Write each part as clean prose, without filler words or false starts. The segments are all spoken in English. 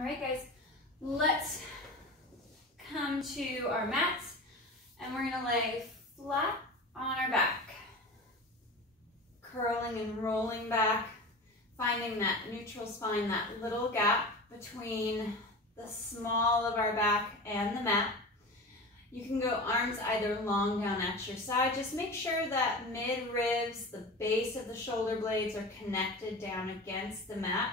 All right, guys, let's come to our mats and we're gonna lay flat on our back, curling and rolling back, finding that neutral spine, that little gap between the small of our back and the mat. You can go arms either long down at your side. Just make sure that mid-ribs, the base of the shoulder blades are connected down against the mat.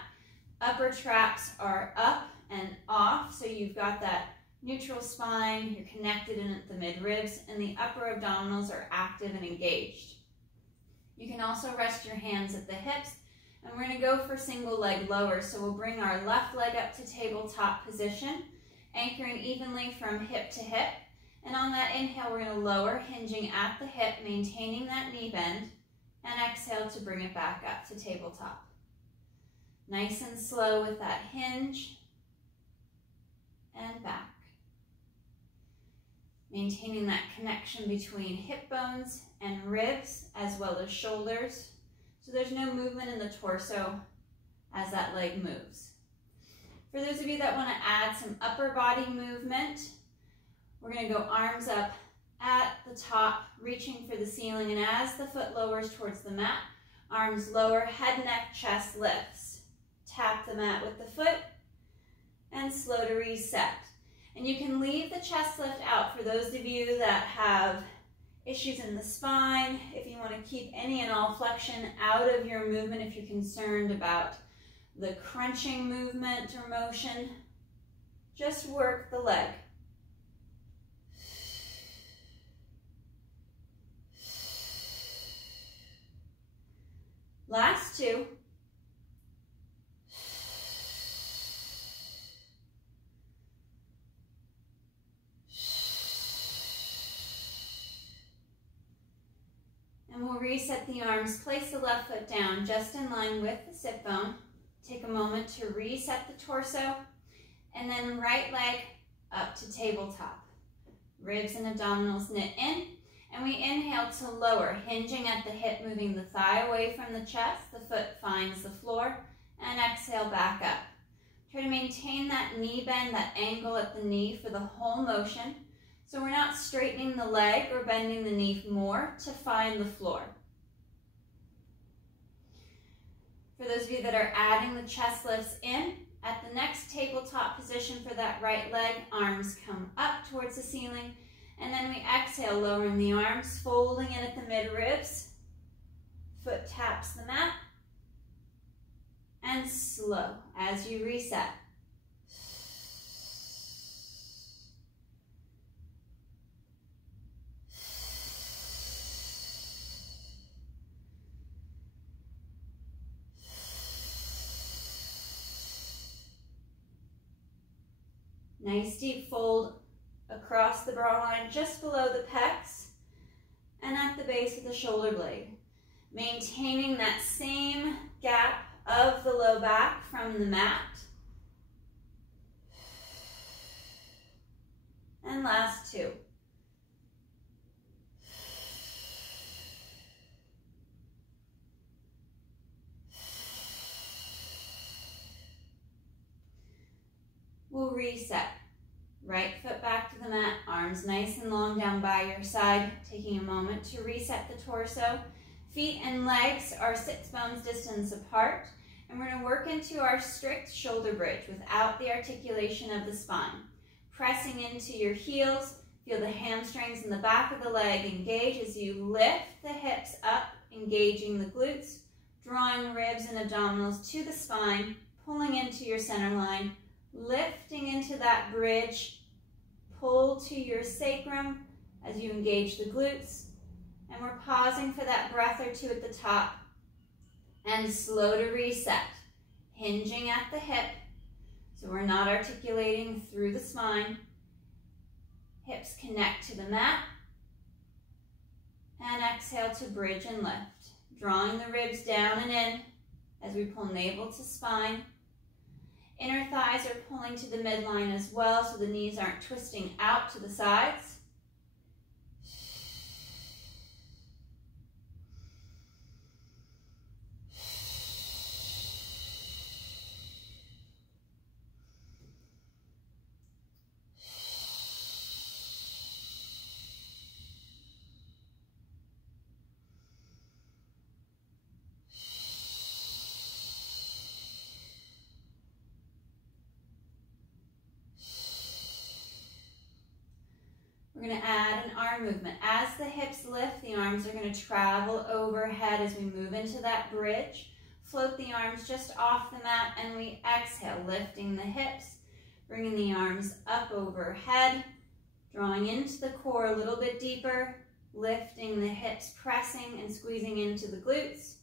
Upper traps are up and off, so you've got that neutral spine, you're connected in at the mid-ribs, and the upper abdominals are active and engaged. You can also rest your hands at the hips, and we're gonna go for single leg lower, so we'll bring our left leg up to tabletop position, anchoring evenly from hip to hip. And on that inhale, we're going to lower, hinging at the hip, maintaining that knee bend, and exhale to bring it back up to tabletop. Nice and slow with that hinge, and back. Maintaining that connection between hip bones and ribs, as well as shoulders, so there's no movement in the torso as that leg moves. For those of you that want to add some upper body movement, we're going to go arms up at the top, reaching for the ceiling, and as the foot lowers towards the mat, arms lower, head, neck, chest lifts. Tap the mat with the foot, and slow to reset. And you can leave the chest lift out for those of you that have issues in the spine, if you want to keep any and all flexion out of your movement, if you're concerned about the crunching movement or motion, just work the leg. Last two. And we'll reset the arms. Place the left foot down just in line with the sit bone. Take a moment to reset the torso, and then right leg up to tabletop. Ribs and abdominals knit in. And we inhale to lower, hinging at the hip, moving the thigh away from the chest. The foot finds the floor, and exhale back up. Try to maintain that knee bend, that angle at the knee for the whole motion. So we're not straightening the leg or bending the knee more to find the floor. For those of you that are adding the chest lifts in, at the next tabletop position for that right leg, arms come up towards the ceiling. And then we exhale, lowering the arms, folding in at the mid-ribs. Foot taps the mat. And slow as you reset. Nice deep fold across the bra line, just below the pecs, and at the base of the shoulder blade. Maintaining that same gap of the low back from the mat. And last two. We'll reset. Right foot back to the mat, arms nice and long down by your side, taking a moment to reset the torso. Feet and legs are sits bones distance apart, and we're going to work into our strict shoulder bridge without the articulation of the spine. Pressing into your heels, feel the hamstrings in the back of the leg engage as you lift the hips up, engaging the glutes, drawing ribs and abdominals to the spine, pulling into your center line, lifting into that bridge. Pull to your sacrum as you engage the glutes. And we're pausing for that breath or two at the top. And slow to reset. Hinging at the hip. So we're not articulating through the spine. Hips connect to the mat. And exhale to bridge and lift. Drawing the ribs down and in as we pull navel to spine. Inner thighs are pulling to the midline as well, so the knees aren't twisting out to the sides. we're going to add an arm movement. As the hips lift, the arms are going to travel overhead as we move into that bridge. Float the arms just off the mat, and we exhale, lifting the hips, bringing the arms up overhead, drawing into the core a little bit deeper, lifting the hips, pressing and squeezing into the glutes,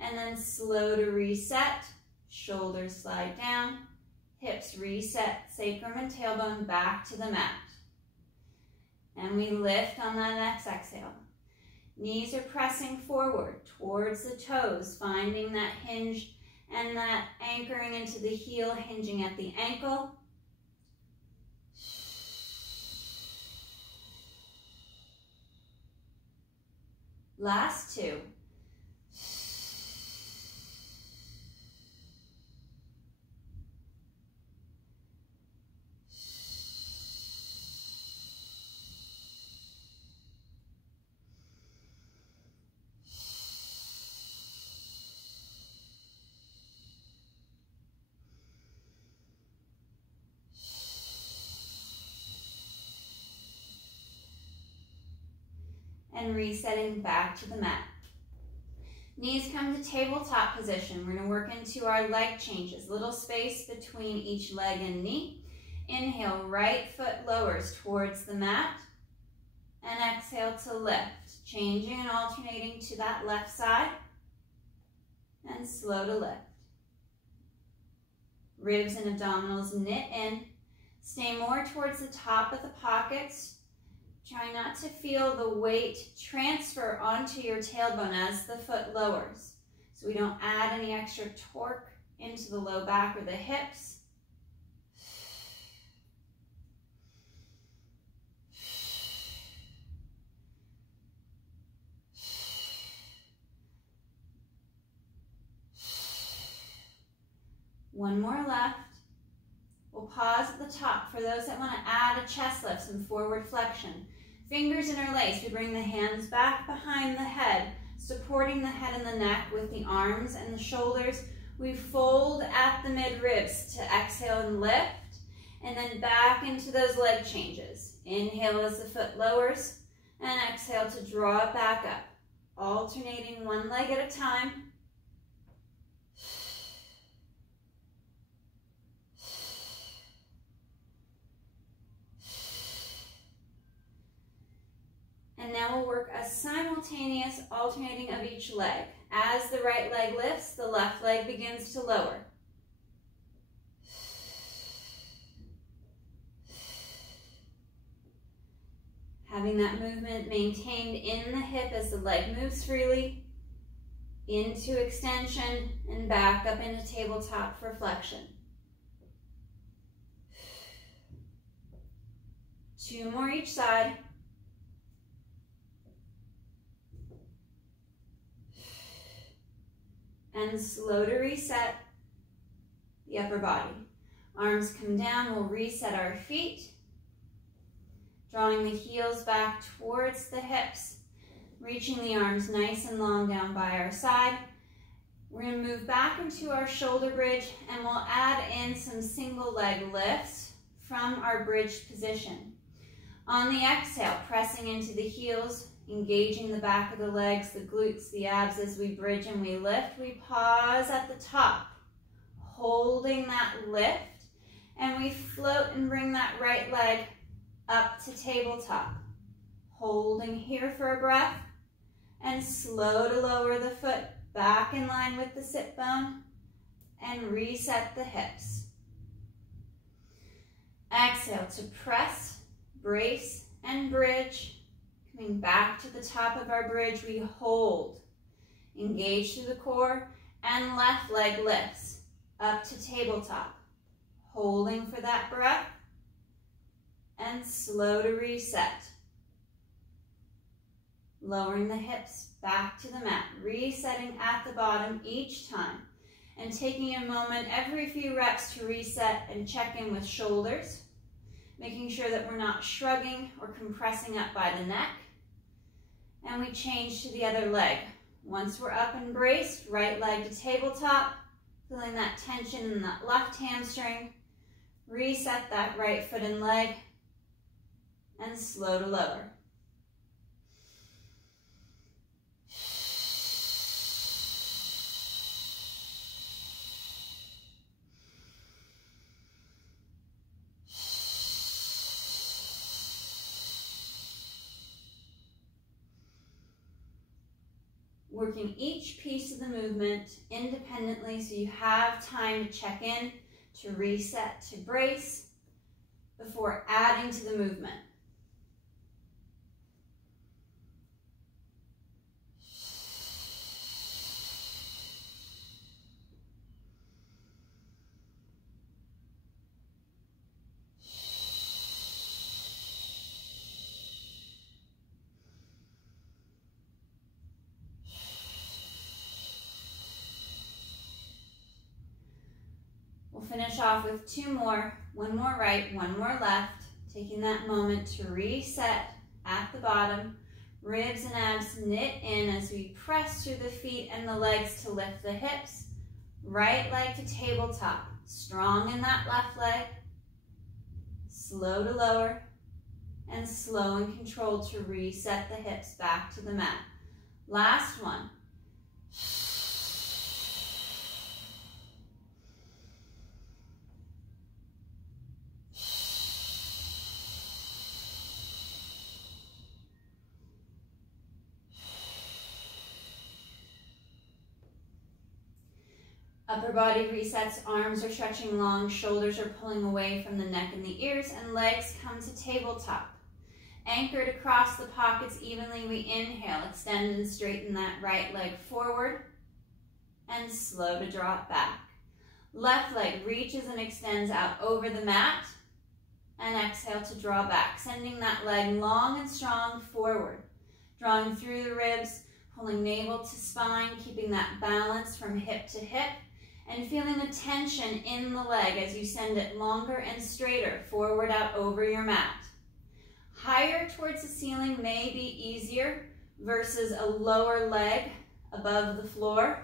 and then slow to reset, shoulders slide down, hips reset, sacrum and tailbone back to the mat. And we lift on that next exhale. Knees are pressing forward towards the toes, finding that hinge and that anchoring into the heel, hinging at the ankle. Last two. And resetting back to the mat. Knees come to tabletop position. We're going to work into our leg changes. Little space between each leg and knee. Inhale, right foot lowers towards the mat. And exhale to lift. Changing and alternating to that left side. And slow to lift. Ribs and abdominals knit in. Stay more towards the top of the pockets. Try not to feel the weight transfer onto your tailbone as the foot lowers. So we don't add any extra torque into the low back or the hips. One more left. We'll pause at the top for those that want to add a chest lift, some forward flexion. Fingers interlaced, we bring the hands back behind the head, supporting the head and the neck with the arms and the shoulders. We fold at the mid-ribs to exhale and lift, and then back into those leg changes. Inhale as the foot lowers, and exhale to draw it back up. Alternating one leg at a time. And now we'll work a simultaneous alternating of each leg. As the right leg lifts, the left leg begins to lower. Having that movement maintained in the hip as the leg moves freely into extension and back up into tabletop for flexion. 2 more each side. And slow to reset the upper body. Arms come down, we'll reset our feet. Drawing the heels back towards the hips. Reaching the arms nice and long down by our side. We're going to move back into our shoulder bridge and we'll add in some single leg lifts from our bridged position. On the exhale, pressing into the heels, engaging the back of the legs, the glutes, the abs as we bridge and we lift. We pause at the top, holding that lift, and we float and bring that right leg up to tabletop. Holding here for a breath, and slow to lower the foot back in line with the sit bone, and reset the hips. Exhale to press, brace, and bridge. Coming back to the top of our bridge, we hold. Engage through the core, and left leg lifts up to tabletop. Holding for that breath, and slow to reset. Lowering the hips back to the mat, resetting at the bottom each time, and taking a moment every few reps to reset and check in with shoulders, making sure that we're not shrugging or compressing up by the neck. And we change to the other leg. Once we're up and braced, right leg to tabletop, feeling that tension in that left hamstring. Reset that right foot and leg, and slow to lower. Working each piece of the movement independently so you have time to check in, to reset, to brace before adding to the movement. Finish off with two more, one more right, one more left, taking that moment to reset at the bottom. Ribs and abs knit in as we press through the feet and the legs to lift the hips. Right leg to tabletop, strong in that left leg. Slow to lower and slow and controlled to reset the hips back to the mat. Last one. Upper body resets, arms are stretching long, shoulders are pulling away from the neck and the ears, and legs come to tabletop. Anchored across the pockets evenly, we inhale, extend and straighten that right leg forward, and slow to draw it back. Left leg reaches and extends out over the mat, and exhale to draw back, sending that leg long and strong forward, drawing through the ribs, pulling navel to spine, keeping that balance from hip to hip, and feeling the tension in the leg as you send it longer and straighter forward out over your mat. Higher towards the ceiling may be easier versus a lower leg above the floor.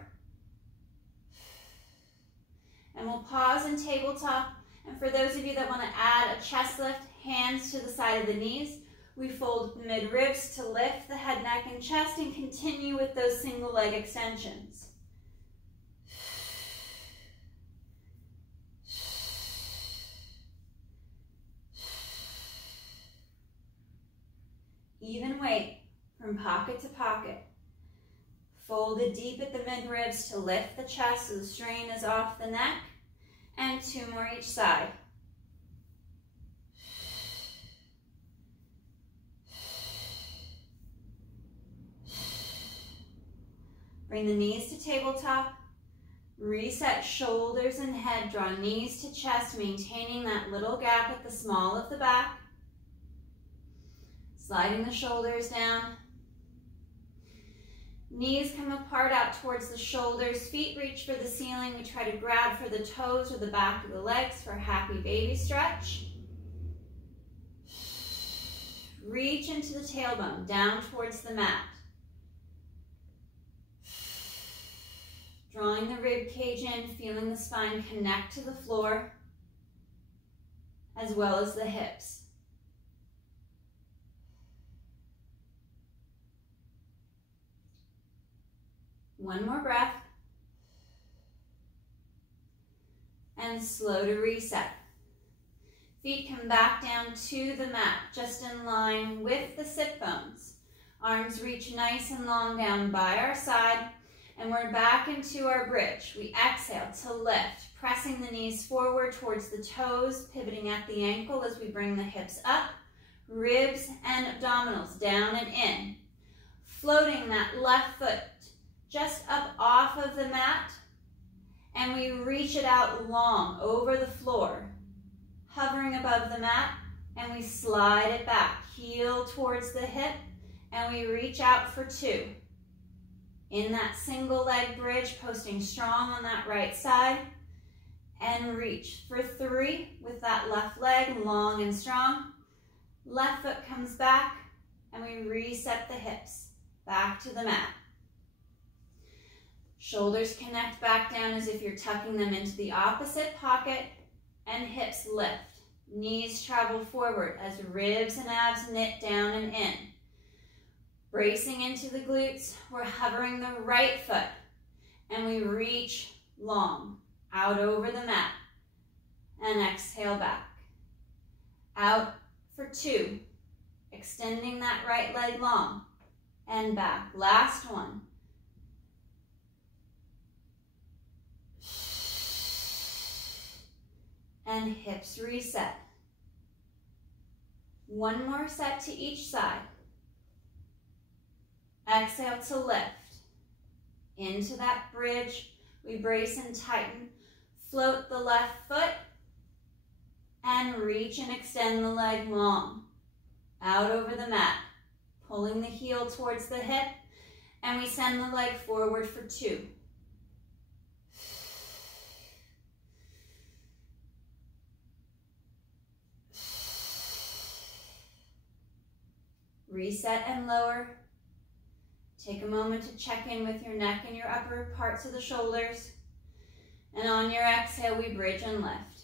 And we'll pause in tabletop. And for those of you that want to add a chest lift, hands to the side of the knees, we fold mid-ribs to lift the head, neck, and chest and continue with those single leg extensions. Even weight from pocket to pocket. Folded deep at the mid-ribs to lift the chest so the strain is off the neck. And two more each side. Bring the knees to tabletop. Reset shoulders and head. Draw knees to chest, maintaining that little gap at the small of the back. Sliding the shoulders down. Knees come apart out towards the shoulders. Feet reach for the ceiling. We try to grab for the toes or the back of the legs for a happy baby stretch. Reach into the tailbone, down towards the mat. Drawing the rib cage in, feeling the spine connect to the floor, as well as the hips. One more breath. And slow to reset. Feet come back down to the mat, just in line with the sit bones. Arms reach nice and long down by our side, and we're back into our bridge. We exhale to lift, pressing the knees forward towards the toes, pivoting at the ankle as we bring the hips up, ribs and abdominals down and in. Floating that left foot just up off of the mat, and we reach it out long over the floor, hovering above the mat, and we slide it back, heel towards the hip, and we reach out for two. In that single leg bridge, posting strong on that right side, and reach for three with that left leg long and strong. Left foot comes back, and we reset the hips back to the mat. Shoulders connect back down as if you're tucking them into the opposite pocket, and hips lift. Knees travel forward as ribs and abs knit down and in. Bracing into the glutes, we're hovering the right foot and we reach long out over the mat and exhale back. Out for 2, extending that right leg long and back. Last one. And hips reset. One more set to each side. Exhale to lift. Into that bridge, we brace and tighten. Float the left foot and reach and extend the leg long. Out over the mat, pulling the heel towards the hip, and we send the leg forward for 2. Reset and lower. Take a moment to check in with your neck and your upper parts of the shoulders. And on your exhale, we bridge and lift.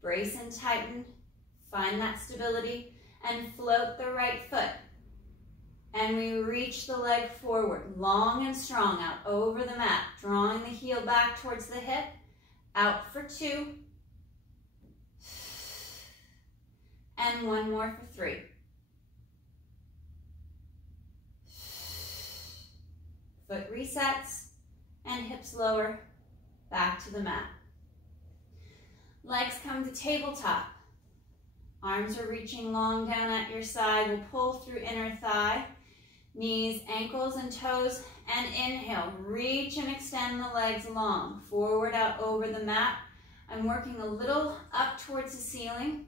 Brace and tighten. Find that stability and float the right foot. And we reach the leg forward, long and strong, out over the mat, drawing the heel back towards the hip. Out for 2. And one more for 3. Foot resets and hips lower, back to the mat. Legs come to tabletop. Arms are reaching long down at your side. We'll pull through inner thigh, knees, ankles, and toes, and inhale. Reach and extend the legs long, forward out over the mat. I'm working a little up towards the ceiling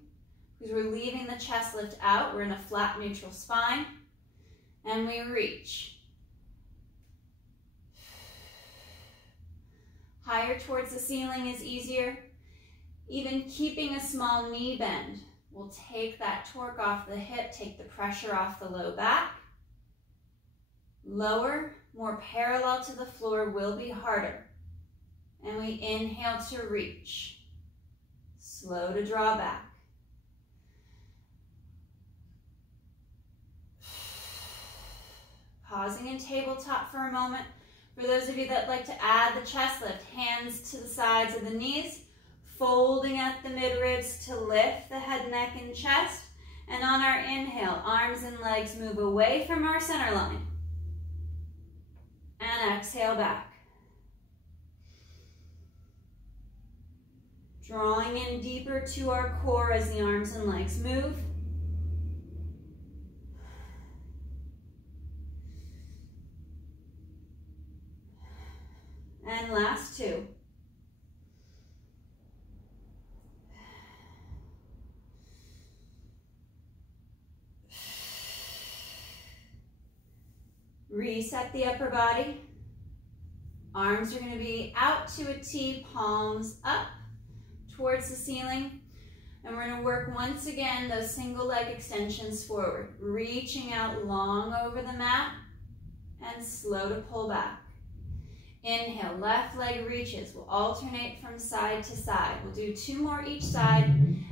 because we're leaving the chest lift out. We're in a flat neutral spine, and we reach. Higher towards the ceiling is easier. Even keeping a small knee bend will take that torque off the hip, take the pressure off the low back. Lower, more parallel to the floor will be harder. And we inhale to reach. Slow to draw back. Pausing in tabletop for a moment. For those of you that like to add the chest lift, hands to the sides of the knees, folding at the midribs to lift the head, neck, and chest. And on our inhale, arms and legs move away from our center line. And exhale back. Drawing in deeper to our core as the arms and legs move. And last 2. Reset the upper body. Arms are going to be out to a T, palms up towards the ceiling. And we're going to work once again those single leg extensions forward, reaching out long over the mat and slow to pull back. Inhale, left leg reaches. We'll alternate from side to side. We'll do 2 more each side.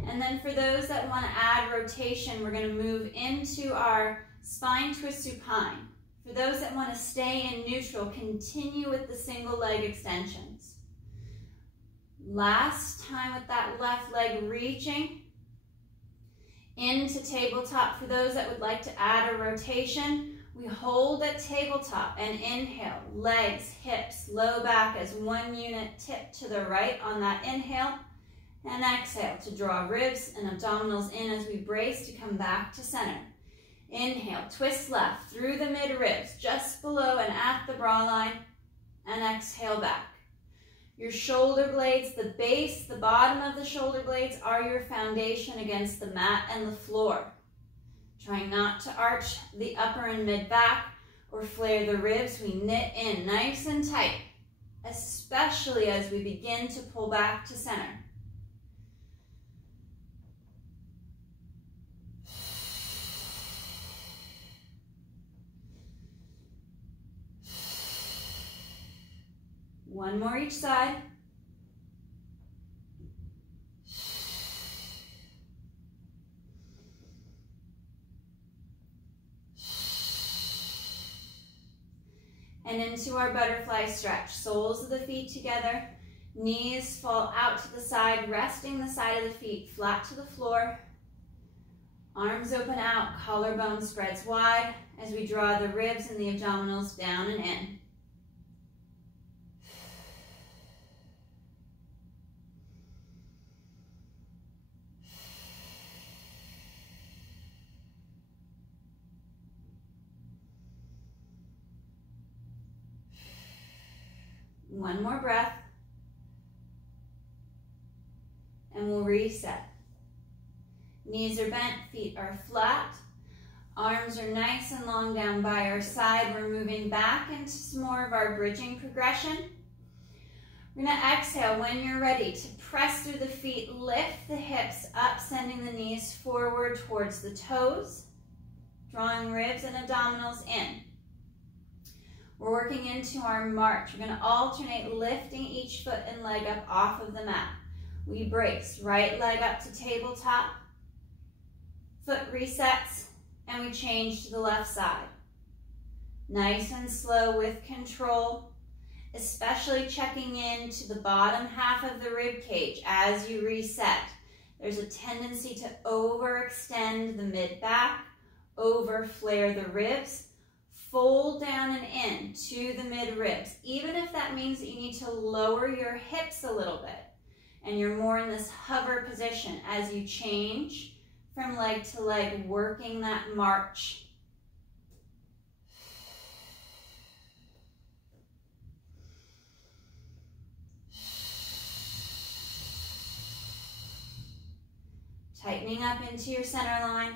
And then for those that want to add rotation, we're going to move into our spine twist supine. For those that want to stay in neutral, continue with the single leg extensions. Last time with that left leg reaching into tabletop. For those that would like to add a rotation, we hold at tabletop and inhale, legs, hips, low back as one unit, tip to the right on that inhale, and exhale to draw ribs and abdominals in as we brace to come back to center. Inhale, twist left through the mid-ribs, just below and at the bra line, and exhale back. Your shoulder blades, the base, the bottom of the shoulder blades are your foundation against the mat and the floor. Trying not to arch the upper and mid back or flare the ribs. We knit in nice and tight, especially as we begin to pull back to center. One more each side. and into our butterfly stretch. Soles of the feet together, knees fall out to the side, resting the side of the feet flat to the floor. Arms open out, collarbone spreads wide as we draw the ribs and the abdominals down and in. One more breath, and we'll reset. Knees are bent, feet are flat, arms are nice and long down by our side. We're moving back into some more of our bridging progression. We're going to exhale when you're ready to press through the feet, lift the hips up, sending the knees forward towards the toes, drawing ribs and abdominals in. We're working into our march. We're going to alternate lifting each foot and leg up off of the mat. We brace, right leg up to tabletop, foot resets, and we change to the left side. Nice and slow with control, especially checking in to the bottom half of the rib cage as you reset. There's a tendency to overextend the mid-back, over-flare the ribs, fold down and in to the mid-ribs, even if that means that you need to lower your hips a little bit and you're more in this hover position as you change from leg to leg, working that march. Tightening up into your center line.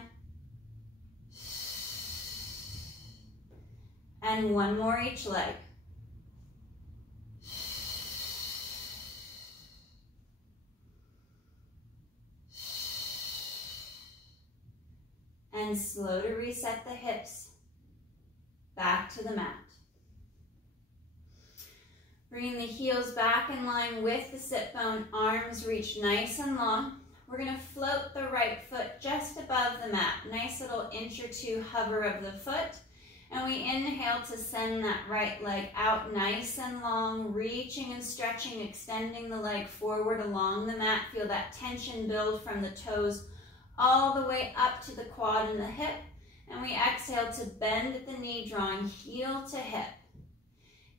And one more each leg. And slow to reset the hips back to the mat. Bringing the heels back in line with the sit bone, arms reach nice and long. We're going to float the right foot just above the mat. Nice little inch or two hover of the foot. And we inhale to send that right leg out nice and long, reaching and stretching, extending the leg forward along the mat. Feel that tension build from the toes all the way up to the quad and the hip. And we exhale to bend at the knee, drawing heel to hip.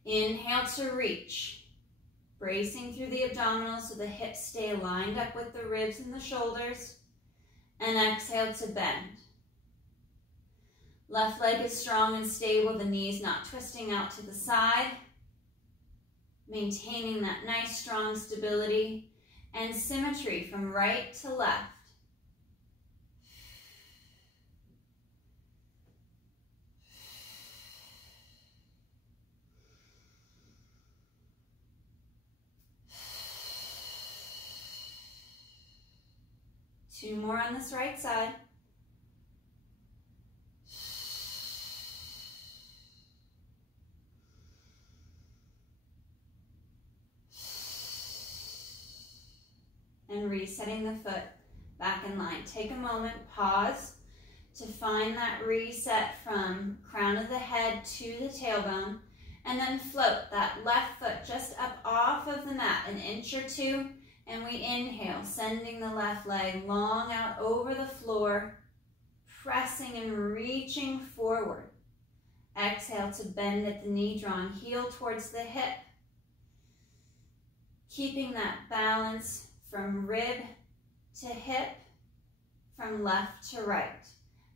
Inhale to reach, bracing through the abdominals so the hips stay lined up with the ribs and the shoulders. And exhale to bend. Left leg is strong and stable, the knees not twisting out to the side. Maintaining that nice strong stability and symmetry from right to left. Two more on this right side. And resetting the foot back in line. Take a moment, pause to find that reset from crown of the head to the tailbone, and then float that left foot just up off of the mat, an inch or two, and we inhale, sending the left leg long out over the floor, pressing and reaching forward. Exhale to bend at the knee, drawing heel towards the hip, keeping that balance from rib to hip, from left to right.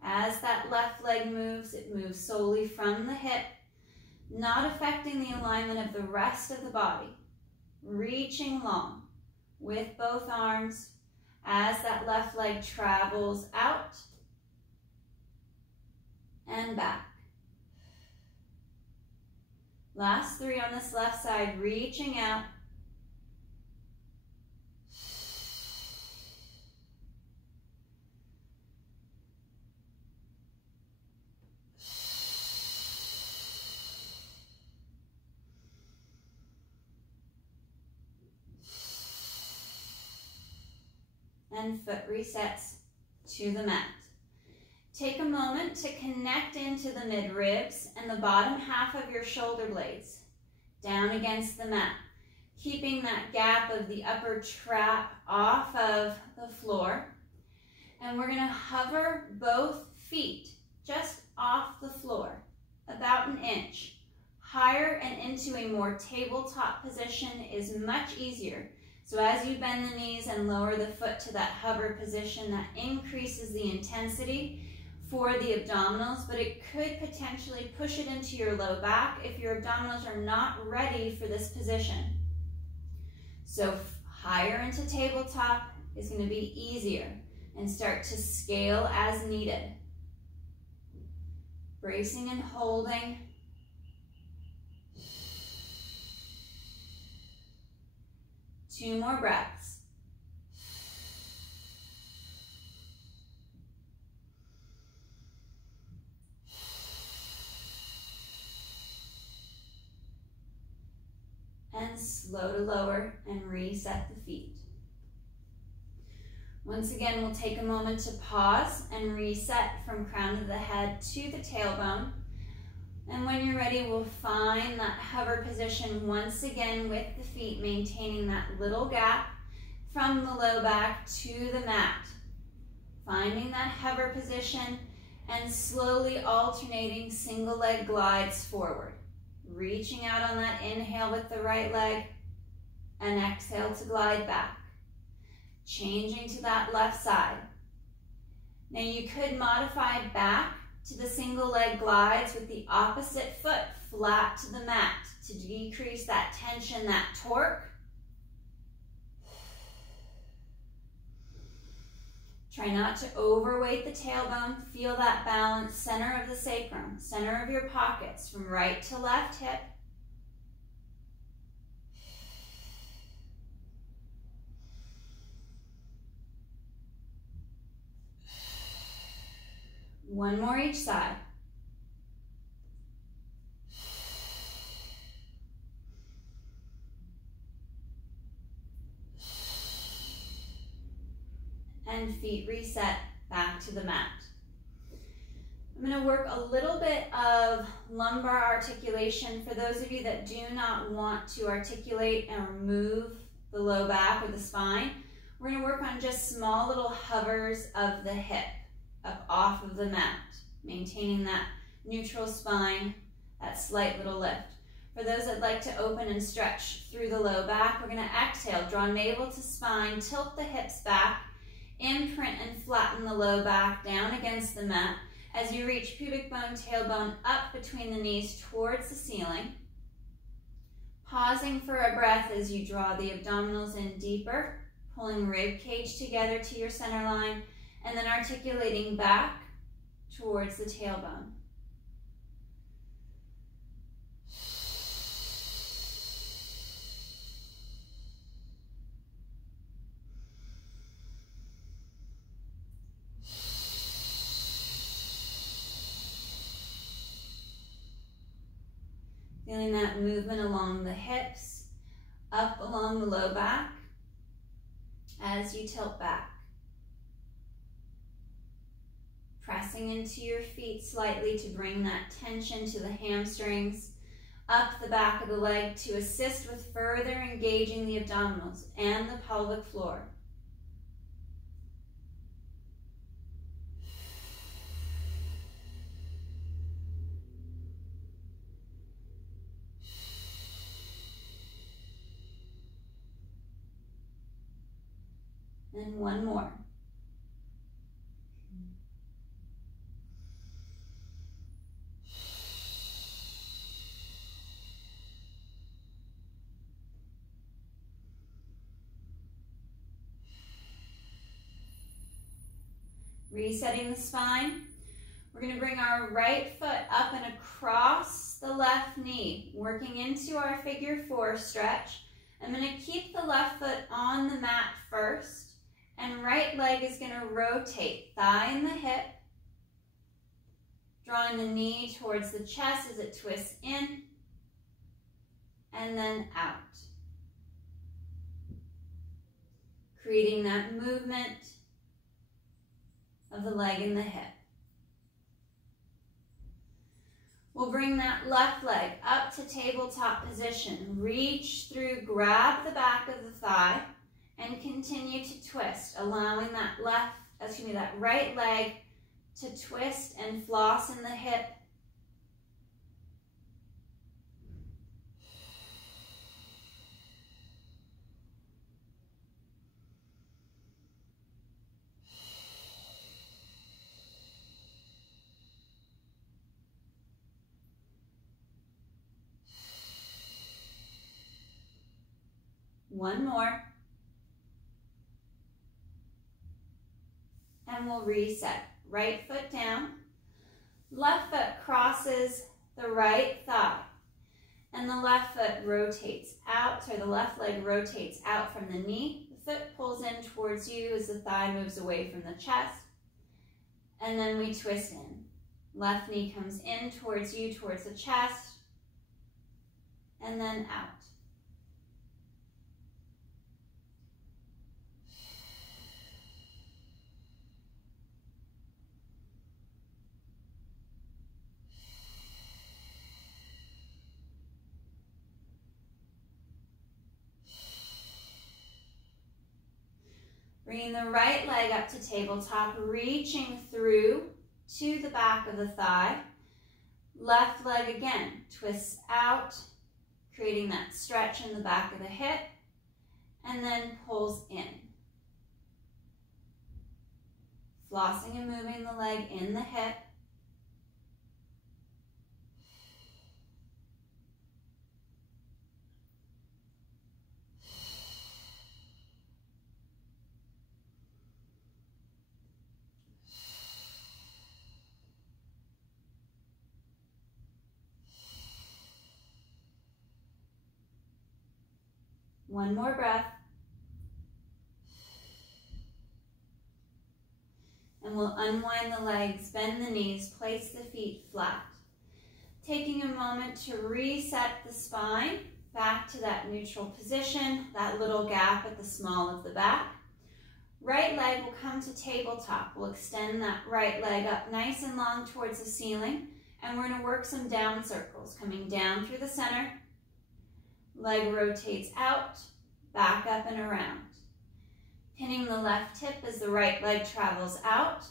As that left leg moves, it moves solely from the hip, not affecting the alignment of the rest of the body. Reaching long with both arms as that left leg travels out and back. Last three on this left side, reaching out. And foot resets to the mat. Take a moment to connect into the mid-ribs and the bottom half of your shoulder blades down against the mat, keeping that gap of the upper trap off of the floor. And we're going to hover both feet just off the floor, about an inch. Higher and into a more tabletop position is much easier. So as you bend the knees and lower the foot to that hover position, that increases the intensity for the abdominals, but it could potentially push it into your low back if your abdominals are not ready for this position. So higher into tabletop is going to be easier, and start to scale as needed. Bracing and holding. Two more breaths. And slow to lower and reset the feet. Once again, we'll take a moment to pause and reset from crown of the head to the tailbone. And when you're ready, we'll find that hover position once again with the feet, maintaining that little gap from the low back to the mat. Finding that hover position and slowly alternating single leg glides forward. Reaching out on that inhale with the right leg and exhale to glide back. Changing to that left side. Now you could modify back to the single leg glides with the opposite foot flat to the mat to decrease that tension, that torque. Try not to overweight the tailbone. Feel that balance, center of the sacrum, center of your pockets from right to left hip. One more each side. And feet reset back to the mat. I'm going to work a little bit of lumbar articulation for those of you that do not want to articulate or move the low back or the spine. We're going to work on just small little hovers of the hip up off of the mat, maintaining that neutral spine, that slight little lift. For those that like to open and stretch through the low back, we're going to exhale, draw navel to spine, tilt the hips back, imprint and flatten the low back down against the mat as you reach pubic bone, tailbone up between the knees towards the ceiling. Pausing for a breath as you draw the abdominals in deeper, pulling rib cage together to your center line, and then articulating back towards the tailbone. Feeling that movement along the hips, up along the low back as you tilt back. Pressing into your feet slightly to bring that tension to the hamstrings, up the back of the leg to assist with further engaging the abdominals and the pelvic floor. And one more. Resetting the spine. We're going to bring our right foot up and across the left knee, working into our figure four stretch. I'm going to keep the left foot on the mat first, and right leg is going to rotate, thigh in the hip, drawing the knee towards the chest as it twists in, and then out. Creating that movement of the leg and the hip. We'll bring that left leg up to tabletop position. Reach through, grab the back of the thigh, and continue to twist, allowing that right leg to twist and floss in the hip. One more. And we'll reset. Right foot down. Left foot crosses the right thigh. And the left foot rotates out, or the left leg rotates out from the knee. The foot pulls in towards you as the thigh moves away from the chest. And then we twist in. Left knee comes in towards you, towards the chest. And then out. Bringing the right leg up to tabletop, reaching through to the back of the thigh. Left leg again, twists out, creating that stretch in the back of the hip, and then pulls in. Flossing and moving the leg in the hip. One more breath. And we'll unwind the legs, bend the knees, place the feet flat. Taking a moment to reset the spine back to that neutral position, that little gap at the small of the back. Right leg will come to tabletop. We'll extend that right leg up nice and long towards the ceiling. And we're going to work some down circles, coming down through the center. Leg rotates out, back up and around. Pinning the left hip as the right leg travels out.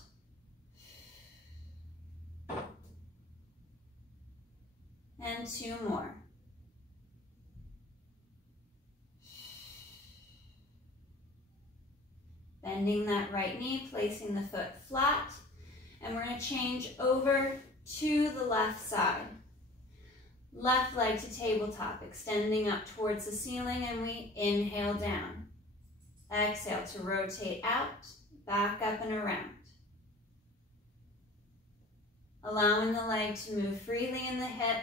And two more. Bending that right knee, placing the foot flat. And we're going to change over to the left side. Left leg to tabletop, extending up towards the ceiling, and we inhale down. Exhale to rotate out, back up and around. Allowing the leg to move freely in the hip,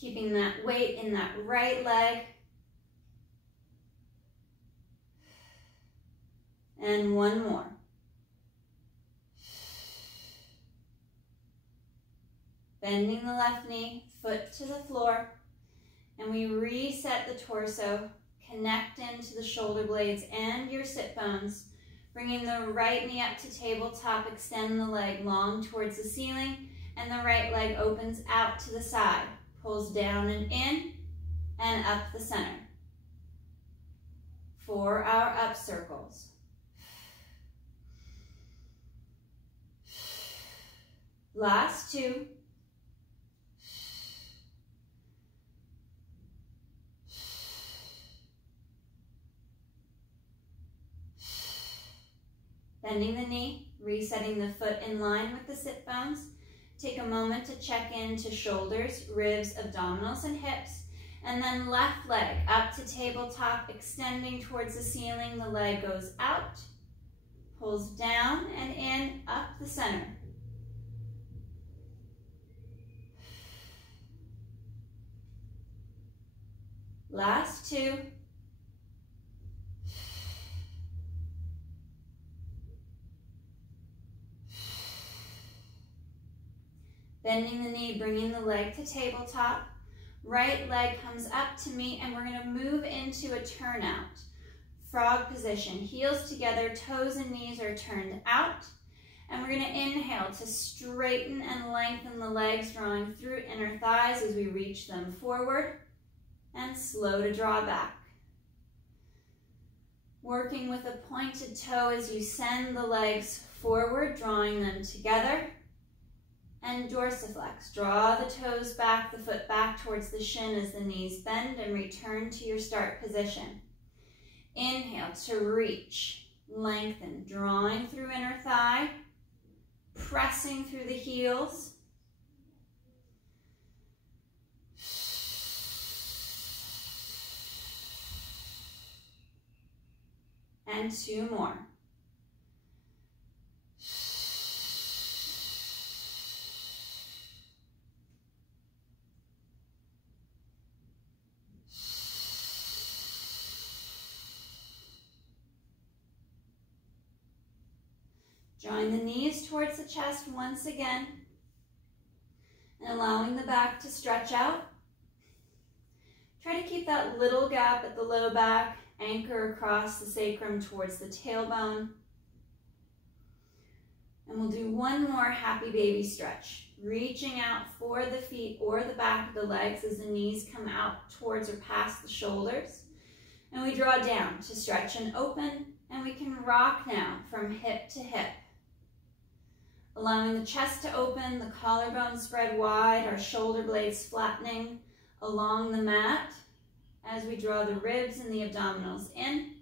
keeping that weight in that right leg. And one more. Bending the left knee, foot to the floor, and we reset the torso, connect into the shoulder blades and your sit bones, bringing the right knee up to tabletop, extend the leg long towards the ceiling, and the right leg opens out to the side, pulls down and in, and up the center. For our up circles. Last two. Bending the knee, resetting the foot in line with the sit bones. Take a moment to check into shoulders, ribs, abdominals, and hips. And then left leg up to tabletop, extending towards the ceiling. The leg goes out, pulls down and in, up the center. Last two. Bending the knee, bringing the leg to tabletop. Right leg comes up to meet, and we're going to move into a turnout. Frog position, heels together, toes and knees are turned out. And we're going to inhale to straighten and lengthen the legs, drawing through inner thighs as we reach them forward, and slow to draw back. Working with a pointed toe as you send the legs forward, drawing them together. And dorsiflex. Draw the toes back, the foot back towards the shin as the knees bend, and return to your start position. Inhale to reach, lengthen, drawing through inner thigh, pressing through the heels. And 2 more. Drawing the knees towards the chest once again, and allowing the back to stretch out. Try to keep that little gap at the low back, anchor across the sacrum towards the tailbone. And we'll do one more happy baby stretch, reaching out for the feet or the back of the legs as the knees come out towards or past the shoulders. And we draw down to stretch and open, and we can rock now from hip to hip. Allowing the chest to open, the collarbone spread wide, our shoulder blades flattening along the mat as we draw the ribs and the abdominals in.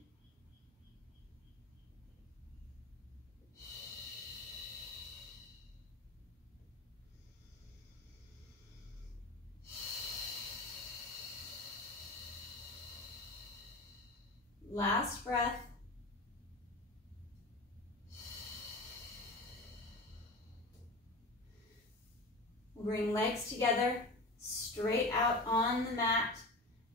Last breath. Bring legs together, straight out on the mat.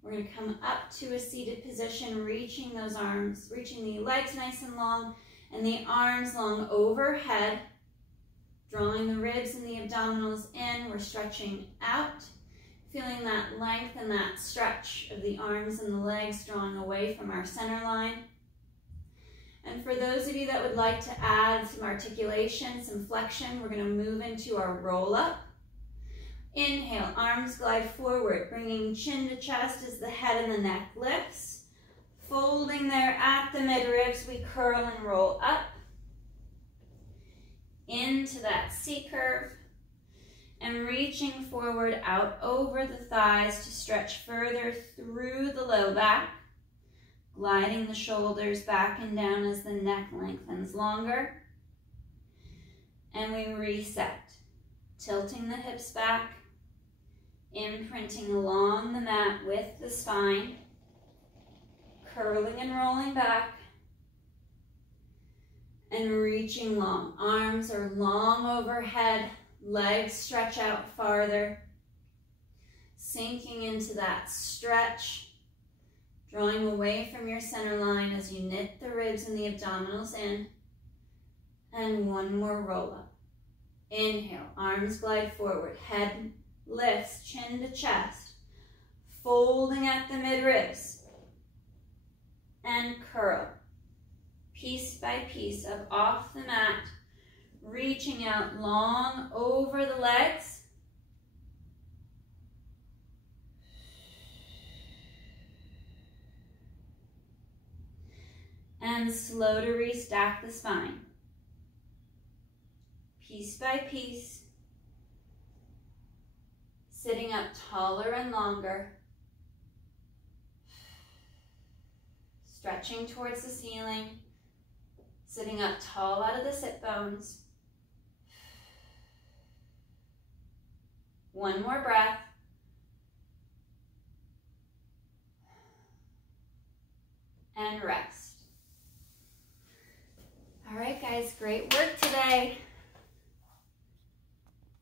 We're going to come up to a seated position, reaching those arms, reaching the legs nice and long, and the arms long overhead, drawing the ribs and the abdominals in. We're stretching out, feeling that length and that stretch of the arms and the legs, drawing away from our center line. And for those of you that would like to add some articulation, some flexion, we're going to move into our roll-up. Inhale, arms glide forward, bringing chin to chest as the head and the neck lifts. Folding there at the midribs, we curl and roll up into that C curve, and reaching forward out over the thighs to stretch further through the low back, gliding the shoulders back and down as the neck lengthens longer. And we reset, tilting the hips back, imprinting along the mat with the spine, curling and rolling back, and reaching long. Arms are long overhead, legs stretch out farther, sinking into that stretch, drawing away from your center line as you knit the ribs and the abdominals in. And one more roll up. Inhale, arms glide forward, head lifts, chin to chest, folding at the midribs, and curl, piece by piece up off the mat, reaching out long over the legs. And slow to restack the spine. Piece by piece, sitting up taller and longer, stretching towards the ceiling, sitting up tall out of the sit bones. One more breath. And rest. All right, guys, great work today.